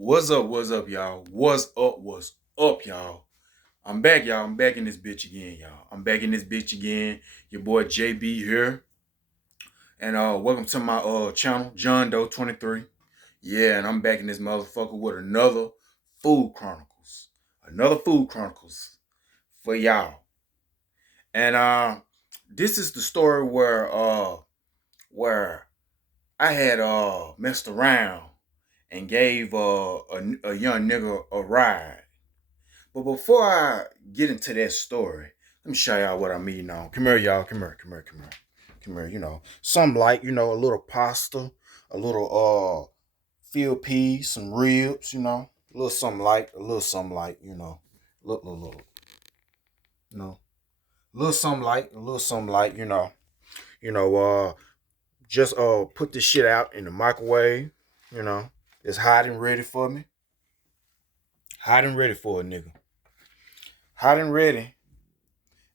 What's up, y'all? What's up, y'all? I'm back, y'all. I'm back in this bitch again, y'all. I'm back in this bitch again. Your boy JB here. And welcome to my channel, John Doe 23. Yeah, and I'm back in this motherfucker with another Food Chronicles. Another Food Chronicles for y'all. And this is the story where I had messed around and gave a young nigga a ride. But before I get into that story, let me show y'all what I mean on. Come here, y'all. Come here, come here, come here. Come here, some like, a little pasta, a little field peas, some ribs, Look, look. You know. A little something like, you know, uh just put this shit out in the microwave, you know. It's hot and ready for me. Hot and ready for a nigga. Hot and ready,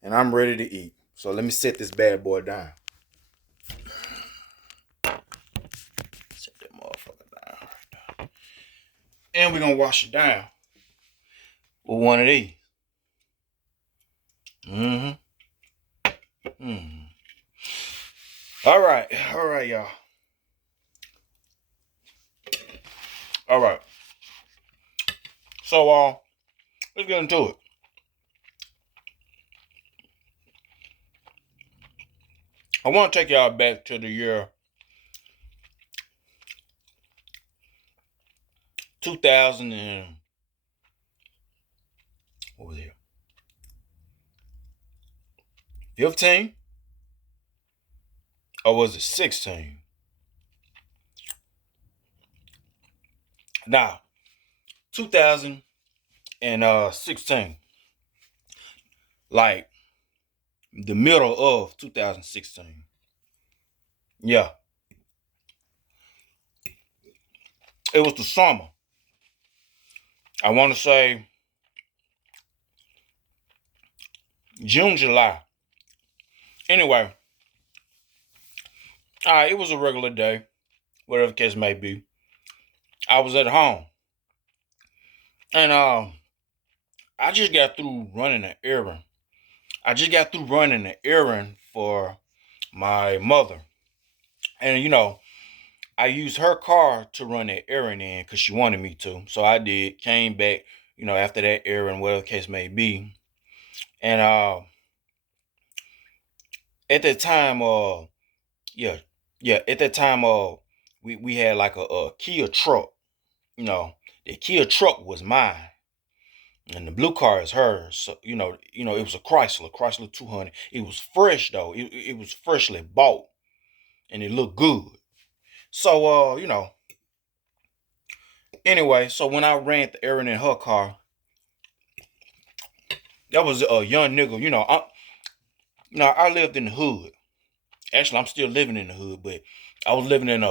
and I'm ready to eat. So let me set this bad boy down. Set that motherfucker down right there. And we're gonna wash it down with one of these. Mm-hmm. Mm-hmm. All right, y'all. All right. So let's get into it. I want to take y'all back to the year 2000 and what was it? 15? Or was it 16? Now, 2016. Like the middle of 2016. Yeah. It was the summer. I want to say June, July. Anyway, all right, it was a regular day, whatever the case may be. I was at home, and I just got through running an errand. I just got through running an errand for my mother, and I used her car to run that errand in because she wanted me to. So I did. Came back, after that errand, whatever the case may be, and at that time, yeah, yeah, at that time, we had like a Kia truck. The Kia truck was mine, and the blue car is hers. So it was a Chrysler 200. It was fresh though. It was freshly bought, and it looked good. So anyway, so when I ran the errand in her car, that was a young nigga. I lived in the hood. Actually, I'm still living in the hood, but I was living in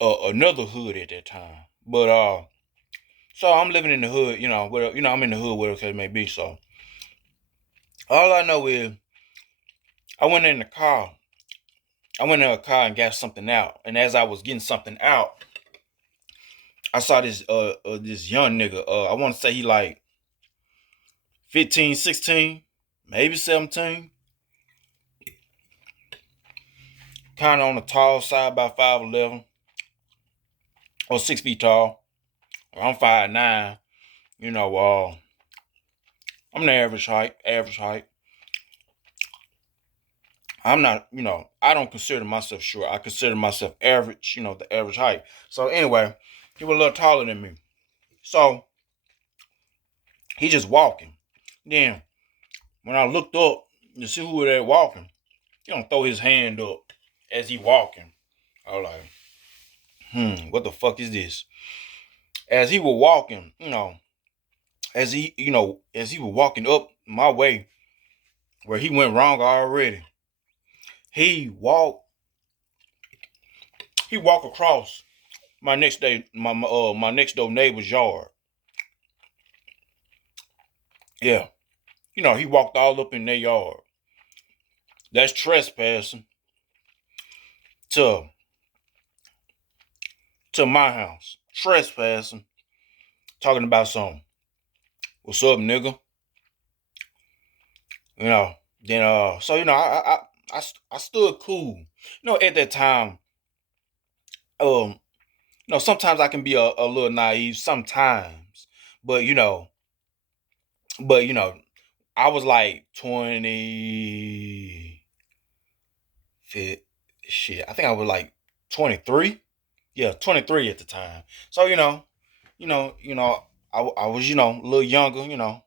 another hood at that time. But so I'm living in the hood. I'm in the hood, whatever it may be. So all I know is I went in the car. I went in a car and got something out, and as I was getting something out, I saw this young nigga. I want to say he like 15, 16, maybe 17. Kind of on the tall side, about 5'11", or 6 feet tall. I'm 5'9". I'm the average height. Average height. I'm not, I don't consider myself short. I consider myself average. The average height. So anyway, he was a little taller than me. So he just walking. Then when I looked up to see who was there walking, he don't throw his hand up as he walking. I was like, what the fuck is this? As he was walking, as he was walking up my way, where he went wrong already, he walked across my my next door neighbor's yard. Yeah, he walked all up in their yard. That's trespassing to my house. trespassing, talking about some, what's up, nigga? You know, then so I stood cool. At that time, sometimes I can be a little naive sometimes, but I was like 20 fit shit. I think I was like 23. Yeah, 23 at the time. So, you know, I was, a little younger, a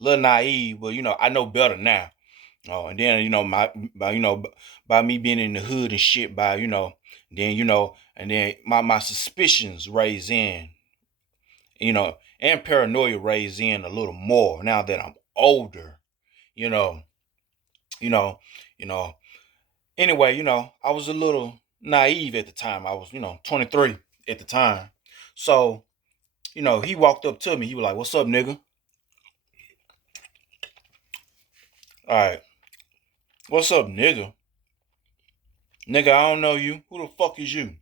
little naive, but I know better now. Oh, and then by me being in the hood and shit, then and then my suspicions raise in, and paranoia raise in a little more now that I'm older, you know, you know, you know. Anyway, I was a little naive at the time. I was, 23 at the time. So, he walked up to me. He was like, "What's up, nigga?" All right, "What's up, nigga?" Nigga, I don't know you. Who the fuck is you?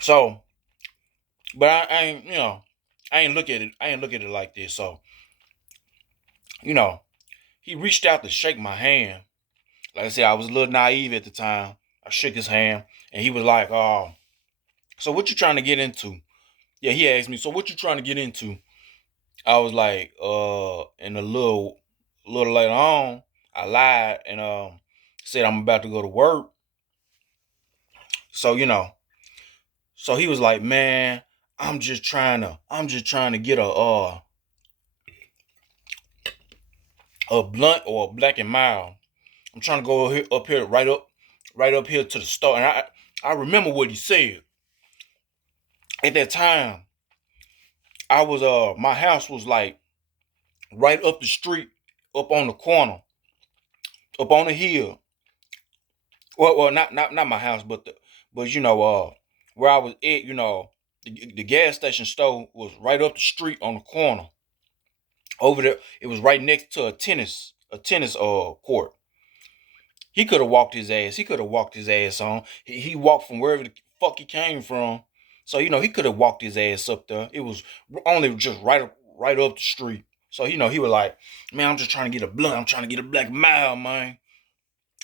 So, but I ain't, I ain't look at it. I ain't look at it like this. So, you know, he reached out to shake my hand. Like I said, I was a little naive at the time. I shook his hand, and he was like, "Oh, so what you trying to get into?" Yeah, he asked me, "So what you trying to get into?" I was like, and a little later on, I lied and said I'm about to go to work. So so he was like, "Man, I'm just trying to get a blunt or a black and mild. I'm trying to go up here, right up here to the store." And I remember what he said at that time. I was my house was like right up the street, up on the corner, up on the hill. Well, not my house, but where I was at, the gas station store was right up the street on the corner. Over there, it was right next to a tennis court. He could have walked his ass. He could have walked his ass on. He walked from wherever the fuck he came from. So he could have walked his ass up there. It was only just right up the street. So he was like, "Man, I'm just trying to get a blunt. I'm trying to get a black mile, man.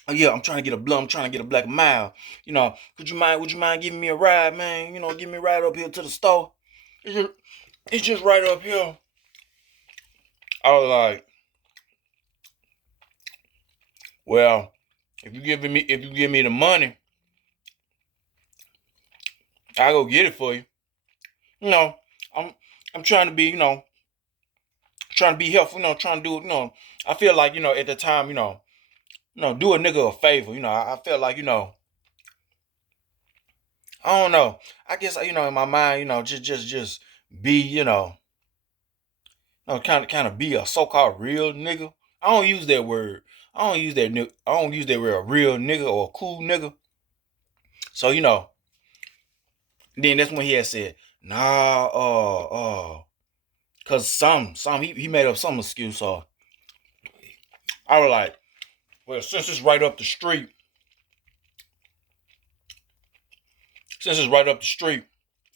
Oh yeah, I'm trying to get a blunt. I'm trying to get a black mile. Would you mind giving me a ride, man? Give me a ride up here to the store. It's just right up here." I was like, "Well, if you give me the money, I'll go get it for you." You know, I'm I'm trying to be, trying to be helpful, trying to do, I feel like, at the time, do a nigga a favor. I felt like, I don't know. I guess, in my mind, just be, kind of be a so-called real nigga. I don't use that word. I don't use that word, a real nigga or a cool nigga. So, then that's when he had said, "Nah, cause he made up some excuse. So I was like, well, since it's right up the street,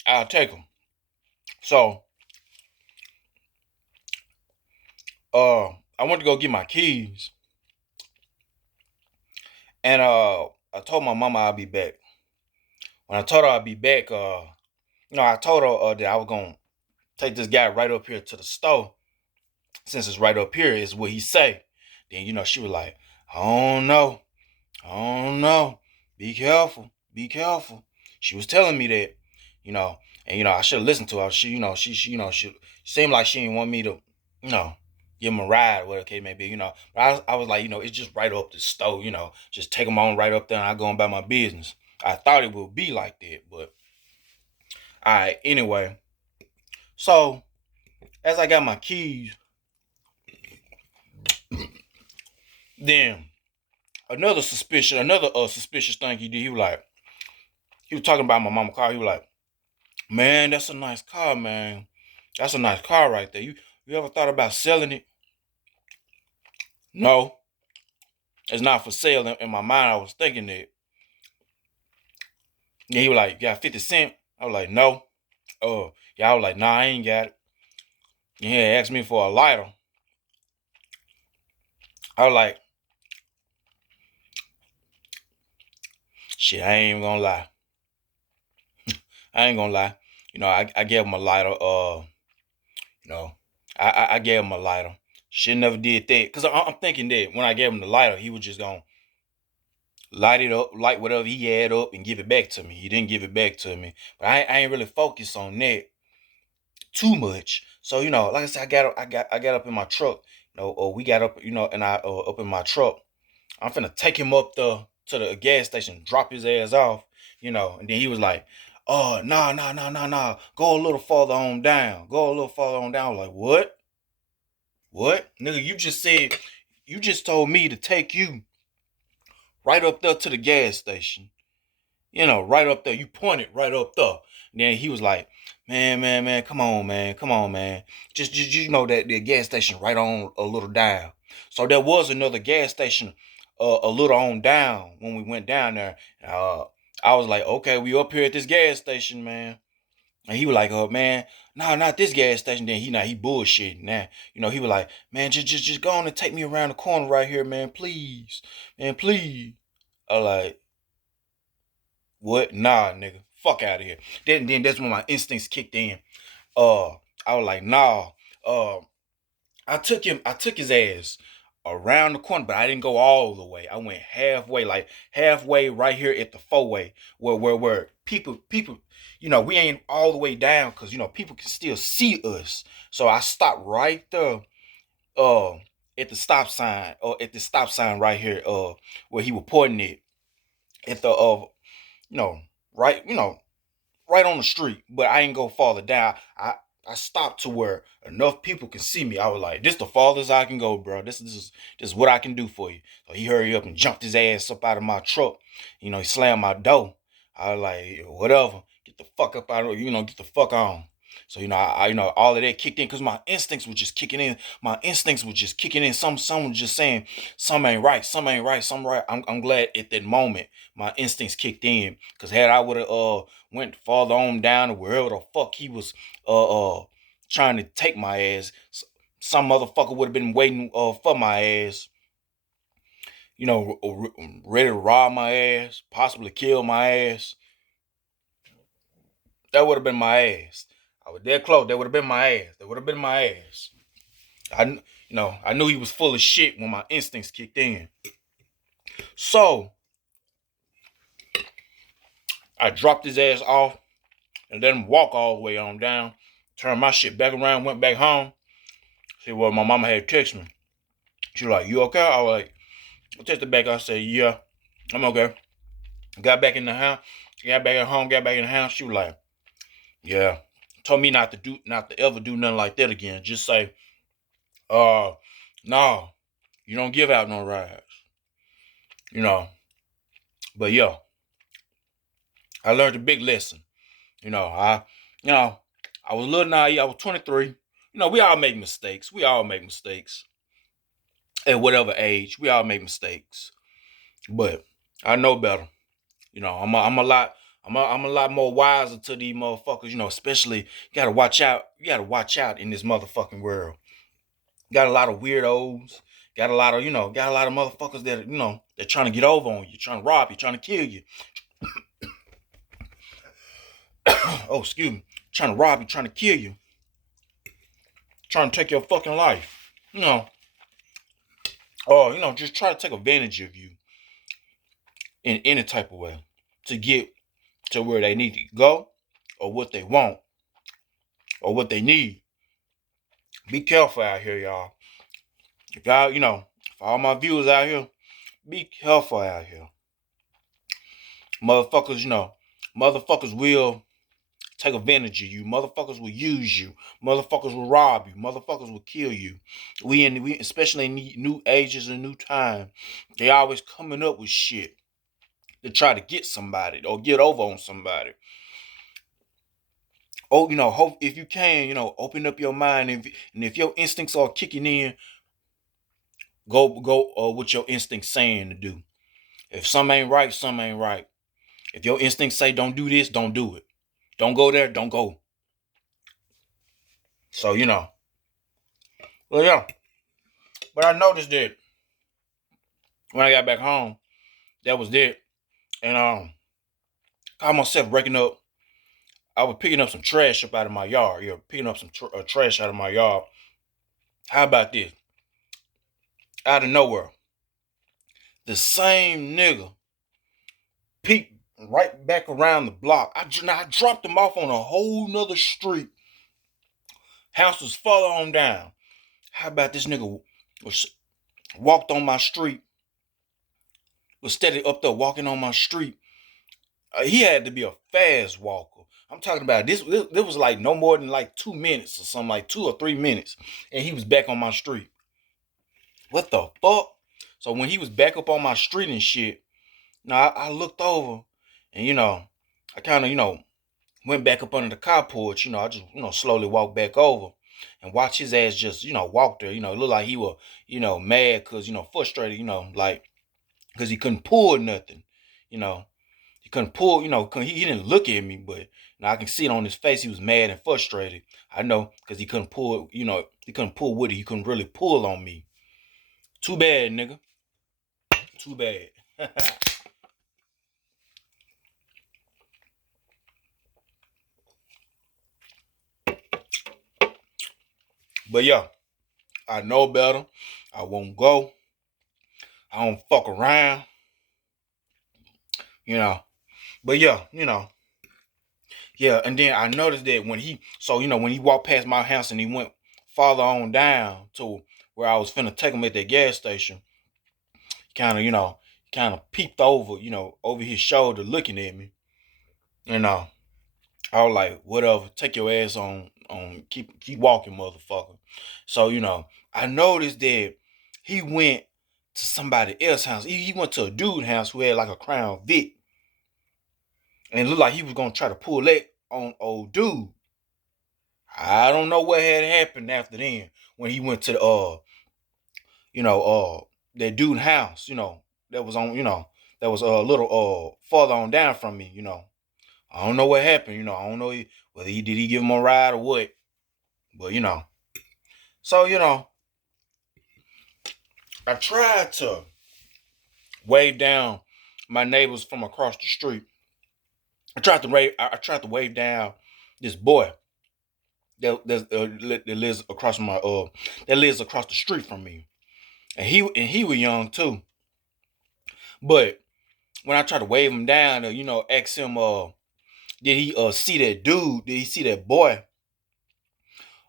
I'll take him. So I went to go get my keys, and I told my mama I'll be back. When I told her I'd be back, I told her that I was gonna take this guy right up here to the store. Since it's right up here, is what he say. Then she was like, "I don't know, I don't know. Be careful, be careful." She was telling me that, you know, and I should have listened to her. She seemed like she didn't want me to, you know, give him a ride, whatever the case may be. But I was like, it's just right up the stove. Just take them on right up there, and I go about my business. I thought it would be like that, but all right. Anyway, so as I got my keys, then another suspicious thing he did. He was talking about my mama's car. He was like, "Man, that's a nice car, man. That's a nice car right there. You ever thought about selling it?" No, it's not for sale. In my mind, I was thinking that. Yeah, he was like, "You got 50 cents?" I was like, "No." Y'all was like, nah, I ain't got it. And he asked me for a lighter. I was like, shit, I ain't even gonna lie. I ain't gonna lie. I gave him a lighter. You know, I gave him a lighter. Shit never did that. Cause I'm thinking that when I gave him the lighter, he was just gonna light it up, light whatever he had up, and give it back to me. He didn't give it back to me. But I ain't really focused on that too much. So like I said, I got up in my truck. Or we got up, and I up in my truck. I'm finna take him up to the gas station, drop his ass off, and then he was like, "Oh, nah. Go a little farther on down. Go a little farther on down." I was like, what? What? Nigga, you just told me to take you right up there to the gas station. Right up there. You pointed right up there. And then he was like, man, come on, man. Come on, man. Just that the gas station right on a little down. So there was another gas station a little on down when we went down there. I was like, okay, we up here at this gas station, man. And he was like, man, no, not this gas station. Then he bullshitting now. He was like, man, just go on and take me around the corner right here, man, please. Man, please. I was like, what? Nah, nigga. Fuck out of here. Then that's when my instincts kicked in. Uh, I was like, nah. Uh, I took his ass around the corner, but I didn't go all the way. I went halfway, like halfway right here at the four-way, where people, we ain't all the way down because people can still see us. So I stopped right there, uh, at the stop sign, or at the stop sign right here, where he was pointing it at the you know, right, right on the street, but I ain't go farther down. I stopped to where enough people can see me. I was like, this the farthest I can go, bro. This is what I can do for you. So he hurried up and jumped his ass up out of my truck. He slammed my door. I was like, whatever. Get the fuck up out of get the fuck on. So I all of that kicked in because my instincts were just kicking in. My instincts were just kicking in. Some was just saying, some ain't right, some ain't right, some right. I'm glad at that moment my instincts kicked in. Cause had I would have went farther on down to wherever the fuck he was trying to take my ass, some motherfucker would have been waiting for my ass, ready to rob my ass, possibly kill my ass. That would have been my ass. I was dead close. That would have been my ass. That would have been my ass. I knew he was full of shit when my instincts kicked in. So I dropped his ass off and let him walk all the way on down. Turned my shit back around, went back home. See, well, my mama had text me. She was like, "You okay?" I was like, I texted back. I said, "Yeah, I'm okay." Got back in the house. Got back at home. Got back in the house. She was like, "Yeah." Told me not to ever do nothing like that again. Just say, no, you don't give out no rides. You know. But yeah, I learned a big lesson. You know, I was a little naive. I was 23. We all make mistakes. We all make mistakes. At whatever age, we all make mistakes. But I know better. I'm a lot more wiser to these motherfuckers. Especially you gotta watch out. You gotta watch out in this motherfucking world. Got a lot of weirdos. Got a lot of motherfuckers that they're trying to get over on you, trying to rob you, trying to kill you. Oh, excuse me. Trying to rob you, trying to kill you, trying to take your fucking life. Just try to take advantage of you in any type of way to get to where they need to go or what they want or what they need. Be careful out here, y'all. If y'all, for all my viewers out here, be careful out here. Motherfuckers, motherfuckers will take advantage of you. Motherfuckers will use you. Motherfuckers will rob you. Motherfuckers will kill you. We especially in new ages and new time, they always coming up with shit to try to get somebody or get over on somebody. Oh, hope if you can, open up your mind, and if your instincts are kicking in, go what your instincts saying to do. If some ain't right, some ain't right. If your instincts say don't do this, don't do it. Don't go there, don't go. So, well, yeah. But I noticed that when I got back home, that was it. And I caught myself breaking up. I was picking up some trash up out of my yard. Yeah, picking up some trash out of my yard. How about this? Out of nowhere, the same nigga peeked right back around the block. I dropped him off on a whole nother street. House was further on down. How about this nigga was walked on my street, was steady up there walking on my street. He had to be a fast walker. I'm talking about this was like no more than like 2 minutes or something, like 2 or 3 minutes. And he was back on my street. What the fuck? So when he was back up on my street and shit, I looked over and I kind of, went back up under the car porch. I just, slowly walked back over and watched his ass just, walk there. It looked like he was, mad because, frustrated, like, because he couldn't pull nothing. You know, he couldn't pull, he didn't look at me, but I can see it on his face. He was mad and frustrated. I know because he couldn't pull, he couldn't pull with it. He couldn't really pull on me. Too bad, nigga. Too bad. But yeah, I know better. I won't go. I don't fuck around. You know. But yeah, yeah. And then I noticed that when he walked past my house and he went farther on down to where I was finna take him at that gas station, kind of, kind of peeped over, over his shoulder looking at me. You know, I was like, whatever, take your ass keep walking, motherfucker. So, I noticed that he went to somebody else's house. He went to a dude house who had like a Crown Vic. And it looked like he was gonna try to pull that on old dude. I don't know what had happened after then when he went to the that dude house, that was on, that was a little further on down from me. I don't know what happened, I don't know whether he give him a ride or what. But so I tried to wave down my neighbors from across the street. I tried to wave down this boy that lives across my that lives across the street from me, and he was young too. But when I tried to wave him down, ask him, did he see that dude? Did he see that boy?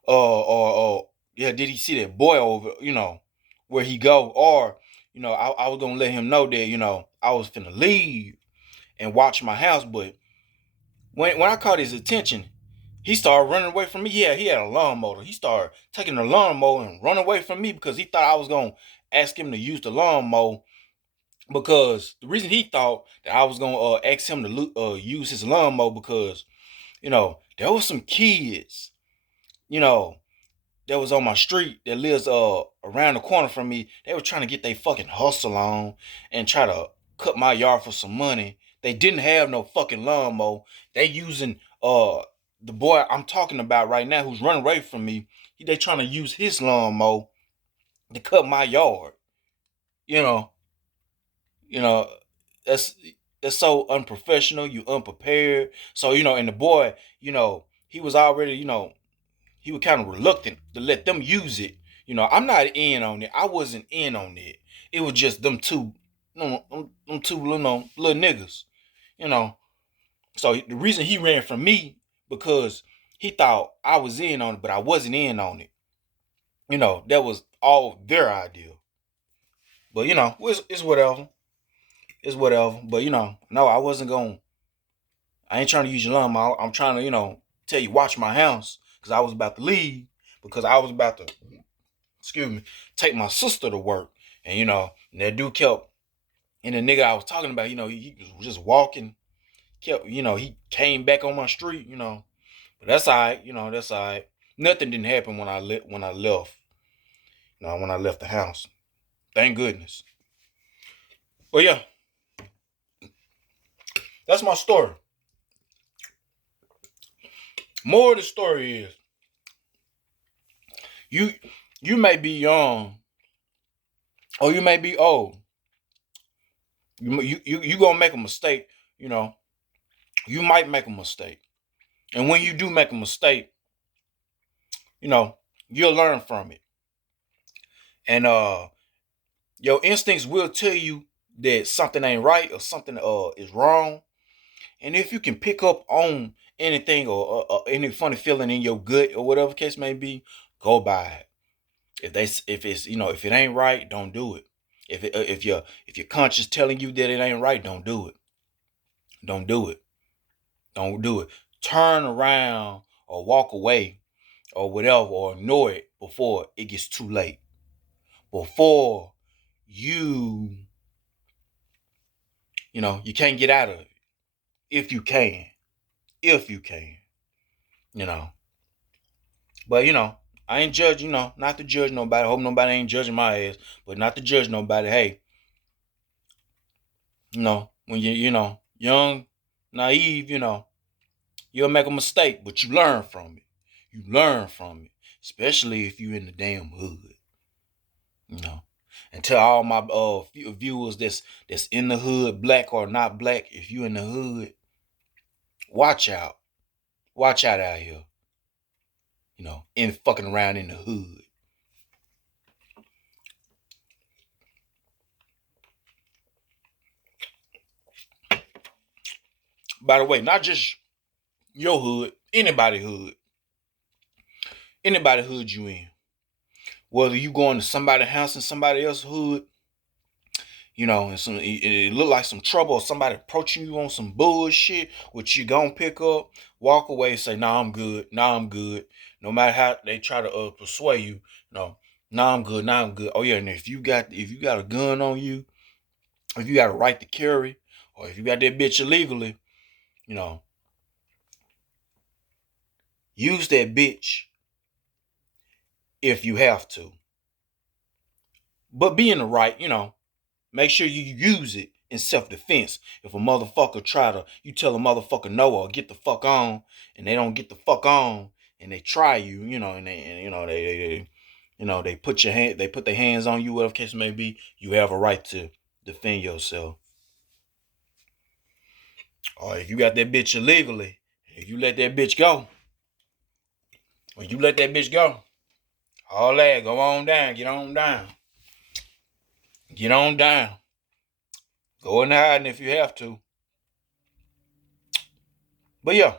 Or yeah, did he see that boy over? Where he go? Or I was gonna let him know that I was finna leave and watch my house. But when I caught his attention, he started running away from me. Yeah, he had a lawnmower. He started taking the lawnmower and running away from me because he thought I was gonna ask him to use the lawnmower. Because the reason he thought that I was gonna ask him to use his lawnmower because there was some kids you know that was on my street that lives around the corner from me. They were trying to get their fucking hustle on and try to cut my yard for some money. They didn't have no fucking lawnmower. They using the boy I'm talking about right now who's running away from me. They trying to use his lawnmower to cut my yard. You know, you know, that's that's so unprofessional. You unprepared. So and the boy, he was already, he was kind of reluctant to let them use it. I'm not in on it. I wasn't in on it. It was just them two, them two little niggas. You know. So the reason he ran from me because he thought I was in on it, but I wasn't in on it. That was all their idea. But it's whatever. It's whatever. But no, I wasn't going. I ain't trying to use your lawnmower. I'm trying to, tell you watch my house because I was about to leave because I was about to, excuse me, take my sister to work. And and that dude kept, and the nigga I was talking about, he was just walking, kept, he came back on my street. But that's all right, that's all right. Nothing didn't happen when I left, when I left the house. Thank goodness. But yeah, that's my story. More of the story is You may be young or you may be old. You gonna make a mistake. You know, you might make a mistake, and when you do make a mistake, you know, you'll learn from it. And your instincts will tell you that something ain't right or something is wrong. And if you can pick up on anything or any funny feeling in your gut or whatever case may be, go by it. If it's if it ain't right, don't do it. If your conscience telling you that it ain't right, don't do it. Don't do it. Don't do it. Turn around or walk away or whatever or ignore it before it gets too late. Before you you can't get out of it. If you can. If you can. You know. But I ain't judge, not to judge nobody. I hope nobody ain't judging my ass. But not to judge nobody. Hey, when you young, naive, you'll make a mistake, but you learn from it. You learn from it. Especially if you in the damn hood. And to all my viewers that's in the hood, black or not black, if you in the hood, watch out. Watch out here. In fucking around in the hood. By the way, not just your hood, anybody hood. Anybody hood you in. Whether you going to somebody's house in somebody else's hood, and it look like some trouble or somebody approaching you on some bullshit, which you gonna pick up, walk away, say, nah, I'm good, nah, I'm good. No matter how they try to persuade you, no, nah, I'm good, nah, I'm good. Oh yeah, and if you got a gun on you, if you got a right to carry, or if you got that bitch illegally, use that bitch if you have to. But be in the right, make sure you use it in self-defense. If a motherfucker you tell a motherfucker no or get the fuck on, and they don't get the fuck on, and they try you, they put their hands on you, whatever case may be, you have a right to defend yourself. Or if you got that bitch illegally, if you let that bitch go, when you let that bitch go, all that, go on down, get on down. Get on down. Go in hiding if you have to. But yeah,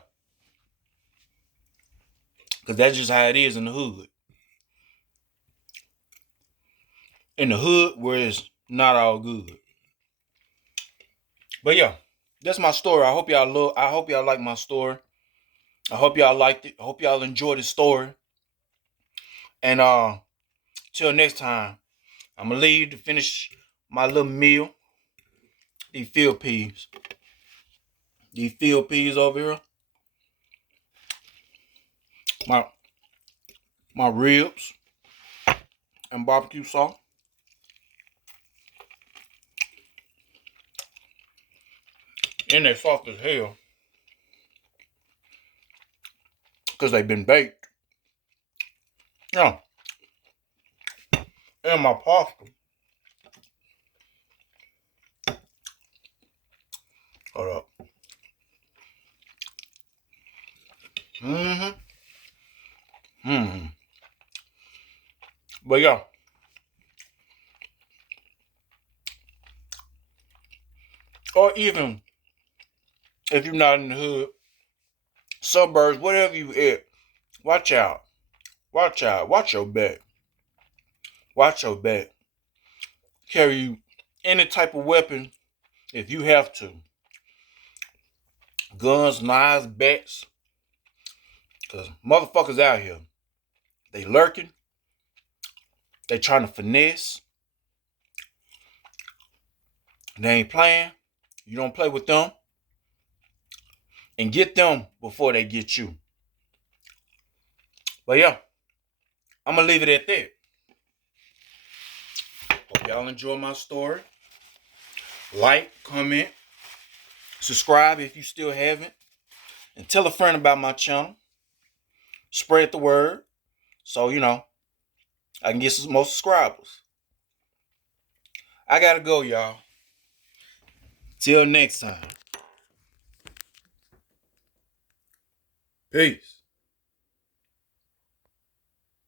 because that's just how it is in the hood. In the hood where it's not all good. But yeah, that's my story. I hope y'all like my story. I hope y'all liked it. I hope y'all enjoyed the story. And till next time, I'm gonna leave to finish my little meal. These field peas. These field peas over here. My ribs and barbecue sauce. And they soft as hell. Because they've been baked. Yeah. And my pasta. Hold up. But yeah. Or even if you're not in the hood, suburbs, whatever you at, watch out. Watch out. Watch your back. Watch your back. Carry any type of weapon if you have to. Guns, knives, bats. Because motherfuckers out here, they lurking. They trying to finesse. They ain't playing. You don't play with them. And get them before they get you. But yeah, I'm going to leave it at that. Hope y'all enjoy my story. Like, comment, subscribe if you still haven't. And tell a friend about my channel. Spread the word. So, I can get some more subscribers. I gotta go, y'all. Till next time. Peace.